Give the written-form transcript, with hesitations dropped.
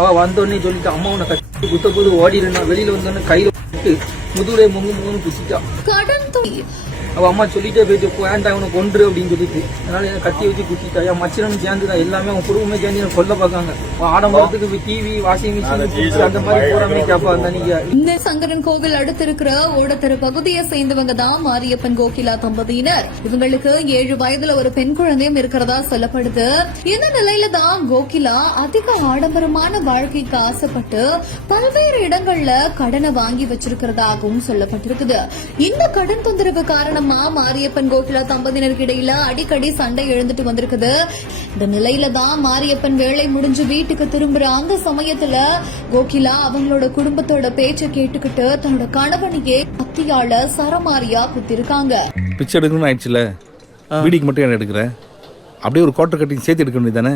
அவ வந்தோடனே சொல்லிட்டு அம்மா உன்னை கட்டி குத்த போது ஓடிடுனா வெளியில வந்தோடனே கையில போட்டு முதுகுலே முங்கு குசிட்டா. அவ அம்மா சொல்லிட்டே போயிட்டு வேண்டாம் உனக்கு கொன்று அப்படின்னு சொல்லிட்டு அதனால கத்தி வச்சு குத்திட்டா. என் மச்சிரனும் சேர்ந்துதான் எல்லாமே அவன் குடும்பமே சேர்ந்து கொல்ல பார்க்காங்க. ஆடம்பரத்துக்கு டிவி வாஷிங் மிஷின் அந்த மாதிரி போறாமே கேப்பா அந்த நீங்க. இந்த சங்கரன் கோவில் அடுத்து இருக்கிற ஓடத்தெரு பகுதியை சேர்ந்தவங்க தான் மாரியப்பன் கோகிலா தம்பதியினர். இவங்களுக்கு 7 வயதுல ஒரு பெண் குழந்தையும் இருக்கிறதா சொல்லப்படுது. இந்த நிலையில தான் கோகிலா அதிக ஆடம்பரமான வாழ்க்கைக்கு ஆசைப்பட்டு பல்வேறு இடங்கள்ல கடனை வாங்கி வச்சிருக்கிறதாகவும் சொல்லப்பட்டிருக்குது. இந்த கடன் தொந்தரவு காரணமா மாரியப்பன் கோகிலா தம்பதியினருக்கு இடையில அடிக்கடி சண்டை எழுந்துட்டு வந்திருக்குது. இந்த நிலையில தான் மாரியப்பன் வேலை முடிஞ்சு வீட்டுக்கு திரும்புற அந்த சமயத்துல கோகிலா அவங்களோட குடும்பத்தோட பேச்ச கேட்டுக்கிட்டு தன்னோட கணவனையே கத்தியால சரமாரியா குத்திருக்காங்க. பிச்சை எடுக்கணும்னு ஆயிடுச்சுல, வீடிக்கு மட்டும் என்ன எடுக்கிற? அப்படியே ஒரு குவார்டர் கட்டிங் சேர்த்து எடுக்க வேண்டியதானே?